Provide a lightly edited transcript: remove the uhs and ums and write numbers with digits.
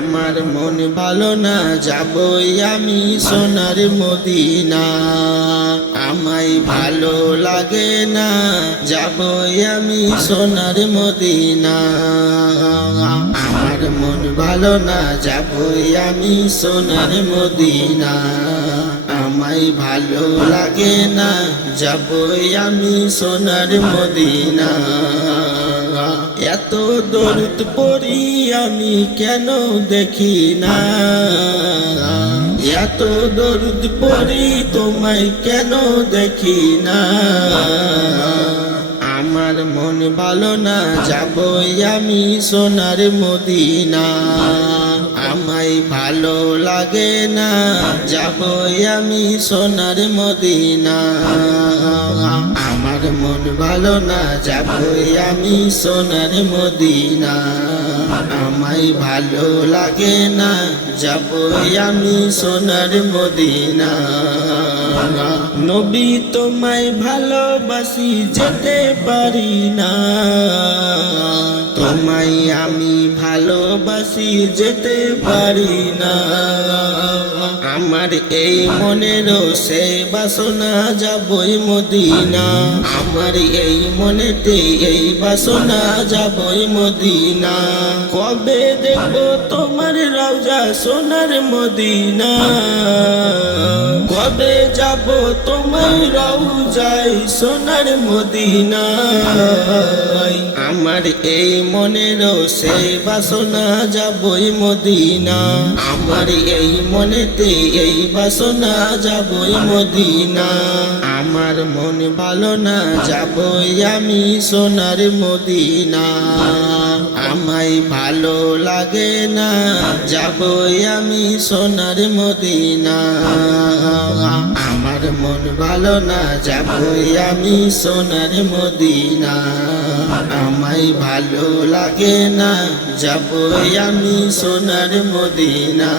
আমার মন ভালো না, যাবই আমি সোনার মদিনা। আমায় ভালো লাগে না, যাবই আমি সোনার মদিনা। আমার মন ভালো না, যাবই আমি সোনার মদিনা। আমায় ভালো লাগে না, যাবই আমি সোনার মদিনা। এত দরুদ পড়ি আমি কেন দেখি না, এত দরুদ পড়ি তোমায় কেন দেখি না। আমার মন ভালো না, যাবই আমি সোনার মদিনা। আমায় ভালো লাগে না, যাবই আমি সোনার মদিনা। আমার মন ভালো না, যাবই আমি সোনার মদিনা। আমায় ভালো লাগে না, যাবই আমি সোনার মদিনা। নবী তোমায় ভালোবাসি, যেতে পারি না। তোমায় আমি ভালোবাসি, যেতে পারি না। আমার এই মনেরও সেই বাসনা, যাবই মদিনা। আমার এই মনেতে এই বাসনা, যাবই মদিনা। কবে দেখবো তোমার রওজা সোনার মদিনা, কবে যাব তোমার রওজায় সোনার মদিনা। আমার এই মনেরও সেই বাসনা, যাবই মদিনা। আমার এই মনেতে এই বাসনা, যাবই মদিনা। আমার মন ভালো না, যাবই আমি সোনার মদিনা। আমায় ভালো লাগে না, যাবই আমি সোনার মদিনা। আমার মন ভালো না, যাবই আমি সোনার মদিনা। আমায় ভালো লাগে না, যাবই আমি সোনার মদিনা।